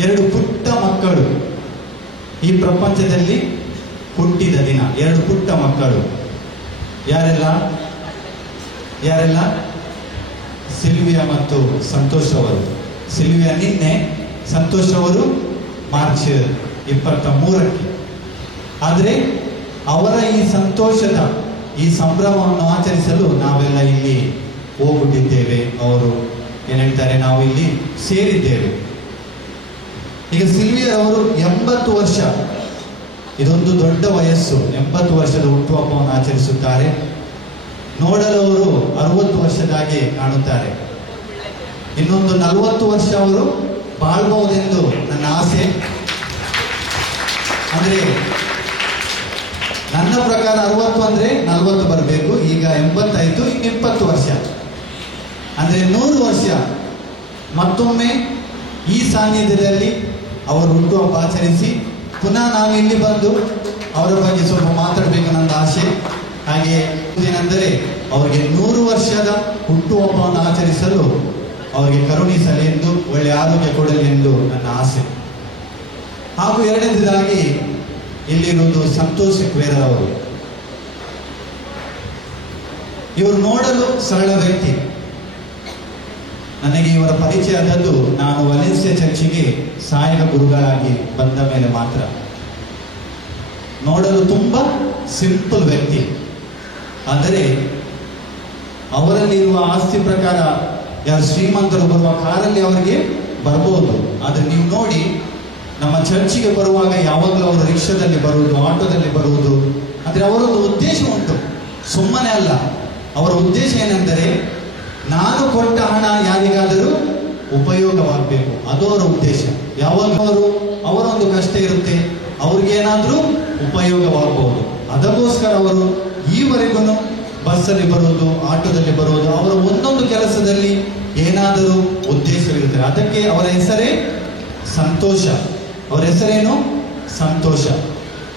2 ಪುಟ್ಟ ಮಕ್ಕಳು ಈ ಪ್ರಪಂಚದಲ್ಲಿ ಹುಟ್ಟಿದ ದಿನ. 2 ಪುಟ್ಟ ಮಕ್ಕಳು. ಯಾರೆಲ್ಲ? ಸಿಲ್ವಿಯಾ ಮತ್ತು ಸಂತೋಷ್ ಅವರು. ಸಿಲ್ವಿಯಾ ನಿನ್ನೆ, ಸಂತೋಷ್ ಅವರು ಮಾರ್ಚ್ 23ಕ್ಕೆ. ಆದರೆ ಅವರ ಈ ಸಂತೋಷದ ಈ ಸಂಭ್ರಮವನ್ನು ಆಚರಿಸಲು ನಾವೆಲ್ಲ ಇಲ್ಲಿ ಹೋಗ್ಬಿಟ್ಟಿದ್ದೇವೆ. ಅವರು ಏನು ಹೇಳ್ತಾರೆ, ನಾವು ಇಲ್ಲಿ ಸೇರಿದ್ದೇವೆ. ಈಗ ಸಿಲ್ವಿಯಾ ಅವರು 80 ವರ್ಷ, ಇದೊಂದು ದೊಡ್ಡ ವಯಸ್ಸು. 80 ವರ್ಷದ ಹುಟ್ಟುಹಬ್ಬವನ್ನು ಆಚರಿಸುತ್ತಾರೆ. ನೋಡಲು ಅವರು 60 ವರ್ಷದಾಗೆ ಕಾಣುತ್ತಾರೆ. ಇನ್ನೊಂದು 40 ವರ್ಷ ಅವರು ಬಾಳ್ಬಹುದೆಂದು ನನ್ನ ಆಸೆ. ಅಂದರೆ ನನ್ನ ಪ್ರಕಾರ 60 ಅಂದರೆ 40 ಬರಬೇಕು. ಈಗ 80 ಆಯಿತು, ಇನ್ನು 20 ವರ್ಷ ಅಂದರೆ 100 ವರ್ಷ ಮತ್ತೊಮ್ಮೆ ಈ ಸಾನ್ನಿಧ್ಯದಲ್ಲಿ ಅವರು ಹುಟ್ಟುಹಬ್ಬ ಆಚರಿಸಿ ಪುನಃ ನಾನು ಇಲ್ಲಿ ಬಂದು ಅವರ ಬಗ್ಗೆ ಸ್ವಲ್ಪ ಮಾತಾಡಬೇಕು ನನ್ನ ಆಸೆ. ಹಾಗೆ ಏನೆಂದರೆ ಅವರಿಗೆ 100 ವರ್ಷದ ಹುಟ್ಟುಹಬ್ಬವನ್ನು ಆಚರಿಸಲು ಅವರಿಗೆ ಕರುಣಿಸಲಿ ಎಂದು, ಒಳ್ಳೆಯ ಆರೋಗ್ಯ ಕೊಡಲಿ ಎಂದು ನನ್ನ ಆಸೆ. ಹಾಗೂ ಎರಡನೇದಾಗಿ ಇಲ್ಲಿರುವುದು ಸಂತೋಷ್ ಕ್ವೇರರ್ ಅವರು. ಇವರು ನೋಡಲು ಸರಳ ವ್ಯಕ್ತಿ. ನನಗೆ ಇವರ ಪರಿಚಯ ಆದದ್ದು ನಾನು ವಲೆನ್ಸಿಯಾ ಚರ್ಚಿಗೆ ಸಹಾಯಕ ಗುರುಗಳಾಗಿ ಬಂದ ಮೇಲೆ ಮಾತ್ರ. ನೋಡಲು ತುಂಬಾ ಸಿಂಪಲ್ ವ್ಯಕ್ತಿ, ಆದರೆ ಅವರಲ್ಲಿರುವ ಆಸ್ತಿ ಪ್ರಕಾರ ಯಾರು ಶ್ರೀಮಂತರು ಬರುವ ಕಾರಲ್ಲಿ ಅವರಿಗೆ ಬರಬಹುದು. ಆದರೆ ನೀವು ನೋಡಿ, ನಮ್ಮ ಚರ್ಚಿಗೆ ಬರುವಾಗ ಯಾವಾಗಲೂ ಅವರು ರಿಕ್ಷಾದಲ್ಲಿ ಬರುವುದು, ಆಟೋದಲ್ಲಿ ಬರುವುದು. ಆದರೆ ಅವರೊಂದು ಉದ್ದೇಶ ಉಂಟು, ಸುಮ್ಮನೆ ಅಲ್ಲ. ಅವರ ಉದ್ದೇಶ ಏನೆಂದರೆ ನಾನು ಕೊಟ್ಟ ಹಣ ಯಾರಿಗಾದರೂ ಉಪಯೋಗವಾಗಬೇಕು, ಅದು ಅವರ ಉದ್ದೇಶ. ಯಾವಾಗಲೂ ಅವರೊಂದು ಕಷ್ಟ ಇರುತ್ತೆ, ಅವ್ರಿಗೇನಾದರೂ ಉಪಯೋಗವಾಗಬಹುದು. ಅದಕ್ಕೋಸ್ಕರ ಅವರು ಈವರೆಗೂ ಬಸ್ಸಲ್ಲಿ ಬರುವುದು, ಆಟೋದಲ್ಲಿ ಬರುವುದು, ಅವರ ಒಂದೊಂದು ಕೆಲಸದಲ್ಲಿ ಏನಾದರೂ ಉದ್ದೇಶವಿರುತ್ತದೆ. ಅದಕ್ಕೆ ಅವರ ಹೆಸರೇ ಸಂತೋಷ. ಅವರ ಹೆಸರೇನು? ಸಂತೋಷ.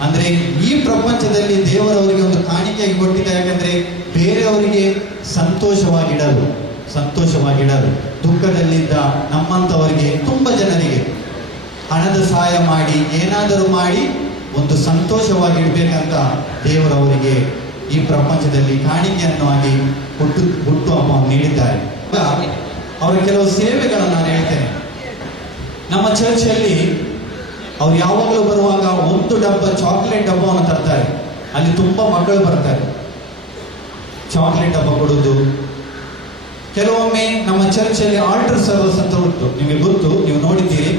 ಅಂದರೆ ಈ ಪ್ರಪಂಚದಲ್ಲಿ ದೇವರವರಿಗೆ ಒಂದು ಕಾಣಿಕೆಯಾಗಿ ಕೊಟ್ಟಿದೆ. ಯಾಕಂದ್ರೆ ಬೇರೆಯವರಿಗೆ ಸಂತೋಷವಾಗಿಡಲು ದುಃಖದಲ್ಲಿದ್ದ ನಮ್ಮಂಥವರಿಗೆ, ತುಂಬ ಜನರಿಗೆ ಹಣದ ಸಹಾಯ ಮಾಡಿ, ಏನಾದರೂ ಮಾಡಿ ಒಂದು ಸಂತೋಷವಾಗಿಡ್ಬೇಕಂತ ದೇವರವರಿಗೆ ಈ ಪ್ರಪಂಚದಲ್ಲಿ ಕಾಣಿಕೆಯನ್ನು ಆಗಿ ಹುಟ್ಟುಹಬ್ಬವನ್ನು ನೀಡಿದ್ದಾರೆ. ಅವರ ಕೆಲವು ಸೇವೆಗಳನ್ನು ನಾನು ಹೇಳ್ತೇನೆ. ನಮ್ಮ ಚರ್ಚಲ್ಲಿ ಅವ್ರು ಯಾವಾಗಲೂ ಬರುವಾಗ 1 ಡಬ್ಬ ಚಾಕ್ಲೇಟ್ ಡಬ್ಬವನ್ನು ತರ್ತಾರೆ. ಅಲ್ಲಿ ತುಂಬಾ ಮಕ್ಕಳು ಬರ್ತಾರೆ, ಚಾಕ್ಲೇಟ್ ಡಬ್ಬ ಕೊಡುವುದು. ಕೆಲವೊಮ್ಮೆ ನಮ್ಮ ಚರ್ಚಲ್ಲಿ ಆಲ್ಟರ್ ಸರ್ವರ್ಸ್ ಅಂತ ಉಂಟು, ನಿಮಗೆ ಗೊತ್ತು, ನೀವು ನೋಡಿದ್ದೀರಿ.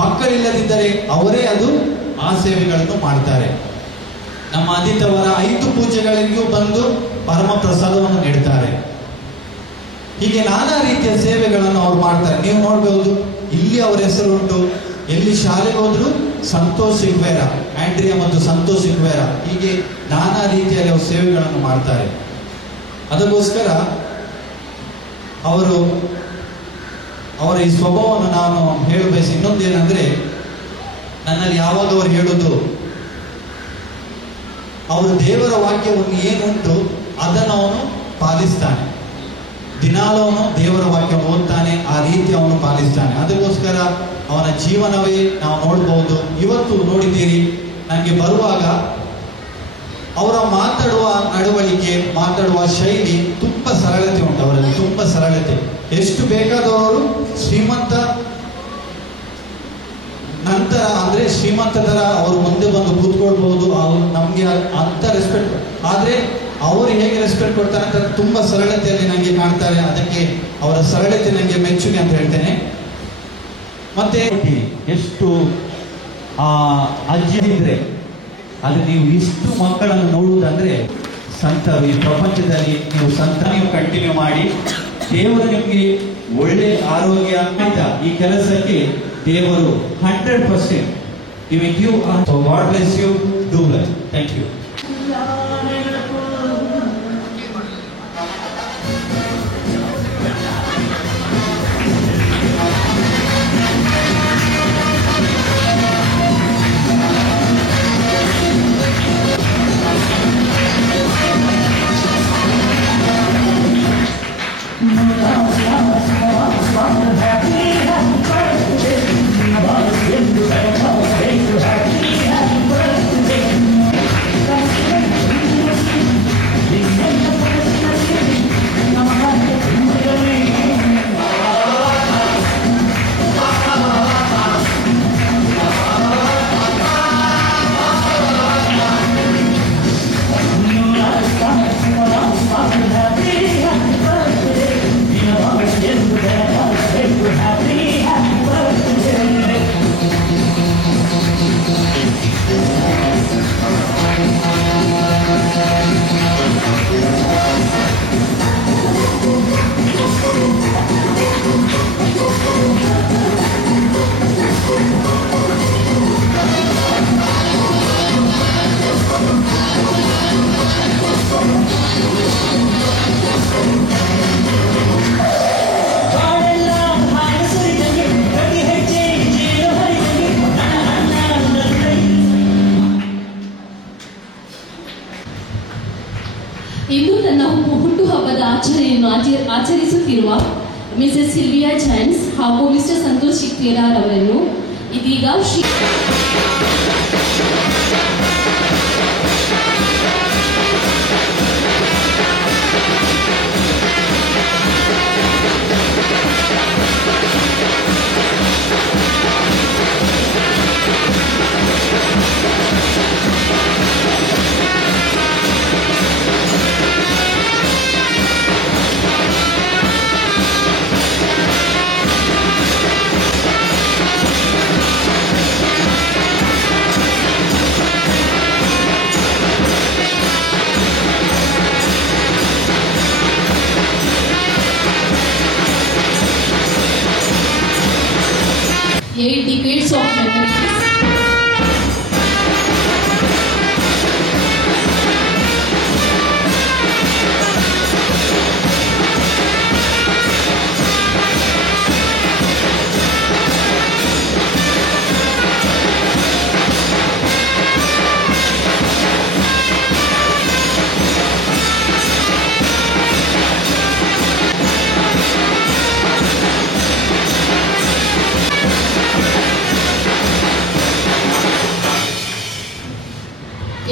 ಮಕ್ಕಳಿಲ್ಲದಿದ್ದರೆ ಅವರೇ ಆ ಸೇವೆಗಳನ್ನು ಮಾಡ್ತಾರೆ. ನಮ್ಮ ಆದಿತ್ಯವಾರ 5 ಪೂಜೆಗಳಿಗೂ ಬಂದು ಪರಮ ಪ್ರಸಾದವನ್ನು ನೀಡ್ತಾರೆ. ಹೀಗೆ ನಾನಾ ರೀತಿಯ ಸೇವೆಗಳನ್ನು ಅವ್ರು ಮಾಡ್ತಾರೆ. ನೀವು ನೋಡಬಹುದು, ಇಲ್ಲಿ ಅವರ ಹೆಸರು ಉಂಟು. ಎಲ್ಲಿ ಶಾಲೆಗೆ ಹೋದ್ರು ಸಂತೋಷ್ ಸಿಕ್ವೇರ, ಆಂಡ್ರಿಯಾ ಮತ್ತು ಸಂತೋಷ್ ಸಿಕ್ವೇರ, ಹೀಗೆ ನಾನಾ ರೀತಿಯಲ್ಲಿ ಅವರು ಸೇವೆಗಳನ್ನು ಮಾಡ್ತಾರೆ. ಅದಕ್ಕೋಸ್ಕರ ಅವರ ಈ ಸ್ವಭಾವವನ್ನು ನಾನು ಹೇಳಬಯಸಿ. ಇನ್ನೊಂದೇನೆಂದ್ರೆ, ನನ್ನಲ್ಲಿ ಯಾವಾಗ ಅವರು ಹೇಳುವುದು, ಅವರು ದೇವರ ವಾಕ್ಯವನ್ನು ಏನುಂಟು ಅದನ್ನು ಅವನು ಪಾಲಿಸ್ತಾನೆ. ದಿನಾಲೂ ಅವನು ದೇವರ ವಾಕ್ಯ ಓದ್ತಾನೆ, ಆ ರೀತಿ ಅವನು ಪಾಲಿಸ್ತಾನೆ. ಅದಕ್ಕೋಸ್ಕರ ಅವನ ಜೀವನವೇ ನಾವು ನೋಡಬಹುದು. ಇವತ್ತು ನೋಡಿದ್ದೀರಿ, ನನಗೆ ಬರುವಾಗ ಅವರ ಮಾತಾಡುವ ನಡವಳಿಕೆ, ಮಾತಾಡುವ ಶೈಲಿ ತುಂಬ ಸರಳತೆ ಉಂಟು ಅವರಲ್ಲಿ, ತುಂಬ ಸರಳತೆ. ಎಷ್ಟು ಬೇಕಾದವರು ಶ್ರೀಮಂತ ನಂತರ ಅಂದರೆ ಶ್ರೀಮಂತ ತರ ಅವರು ಮುಂದೆ ಬಂದು ಕೂತ್ಕೊಳ್ಬಹುದು, ಅವ್ರು ನಮ್ಗೆ ಅಂತ ರೆಸ್ಪೆಕ್ಟ್. ಆದ್ರೆ ಅವರು ಹೇಗೆ ರೆಸ್ಪೆಕ್ಟ್ ಕೊಡ್ತಾರೆ ಅಂತ ತುಂಬಾ ಸರಳತೆಯಲ್ಲಿ ನನಗೆ ಕಾಣ್ತಾರೆ. ಅದಕ್ಕೆ ಅವರ ಸರಳತೆ ನನಗೆ ಮೆಚ್ಚುಗೆ ಅಂತ ಹೇಳ್ತೇನೆ. ಮತ್ತೆ ಎಷ್ಟು ಅಜ್ಜಿ ಇದ್ರೆ ಅದು ನೀವು ಇಷ್ಟು ಮಕ್ಕಳನ್ನು ನೋಡುವುದಂದ್ರೆ ಸಂತರು ಈ ಪ್ರಪಂಚದಲ್ಲಿ ನೀವು ಕಂಟಿನ್ಯೂ ಮಾಡಿ, ದೇವರು ನಿಮಗೆ ಒಳ್ಳೆ ಆರೋಗ್ಯ ಈ ಕೆಲಸಕ್ಕೆ ದೇವರು 100% He will give us. So God bless you. Do well. Thank you. Happy birthday, ಆಚರಿಸುತ್ತಿರುವ ಮಿಸಸ್ ಸಿಲ್ವಿಯಾ ಚಾನ್ಸ್ ಹಾಗೂ ಮಿಸ್ಟರ್ ಸಂತೋಷ್ ಚಿಕ್ವೇರಾರ್ ಅವರನ್ನು ಇದೀಗ Eight decades of memories.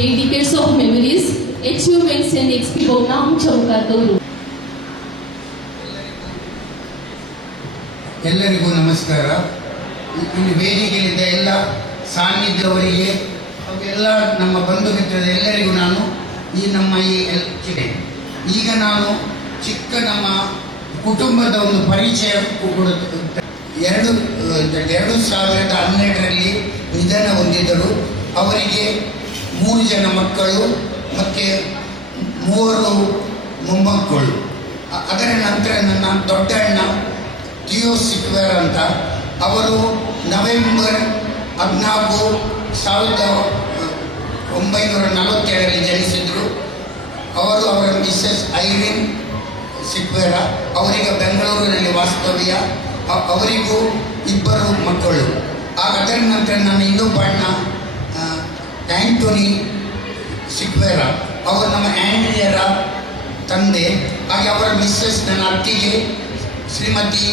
Eight decades of memories, achievements and experience ನಾವು ಚೌಕಾದವರು. ಎಲ್ಲರಿಗೂ ನಮಸ್ಕಾರ. ಇಲ್ಲಿ ವೇದಿಕೆಯಲ್ಲಿದ್ದ ಎಲ್ಲ ಸಾನ್ನಿಧ್ಯವರಿಗೆ ಎಲ್ಲ ನಮ್ಮ ಬಂಧು ಮಿತ್ರರ ಎಲ್ಲರಿಗೂ ನಾನು ನಮ್ಮ ಈಗ ನಾನು ಚಿಕ್ಕ ನಮ್ಮ ಕುಟುಂಬದ ಒಂದು ಪರಿಚಯ ಕೊಡುತ್ತೆ. 2012ರಲ್ಲಿ ನಿಧನ ಹೊಂದಿದ್ದರು. ಅವರಿಗೆ 3 ಜನ ಮಕ್ಕಳು ಮತ್ತು 3 ಮೊಮ್ಮಕ್ಕಳು. ಅದರ ನಂತರ ನನ್ನ ದೊಡ್ಡ ಅಣ್ಣ ಥಿಯೋ ಸಿಕ್ವೇರ್ ಅಂತ, ಅವರು ನವೆಂಬರ್ 14, 1947ರಲ್ಲಿ ಜನಿಸಿದರು. ಅವರು ಅವರ ಮಿಸಸ್ ಐರಿನ್ ಸಿಕ್ವೇರ, ಅವರಿಗೆ ಬೆಂಗಳೂರಿನಲ್ಲಿ ವಾಸ್ತವ್ಯ. ಅವರಿಗೂ 2 ಮಕ್ಕಳು. ಅದರ ನಂತರ ನನ್ನ ಇನ್ನೊಬ್ಬ ಅಣ್ಣ ಆಂಟೋನಿ ಸಿಕ್ವೇರ, ಅವರು ನಮ್ಮ ಆಂಡ್ರಿಯರ ತಂದೆ. ಹಾಗೆ ಅವರ ಮಿಸ್ಸಸ್ ನನ್ನ ಅತ್ತಿಗೆ ಶ್ರೀಮತಿ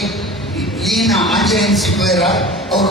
ಲೀನಾ ಆಂಜನೇಯನ್ ಸಿಕ್ವೇರ, ಅವರು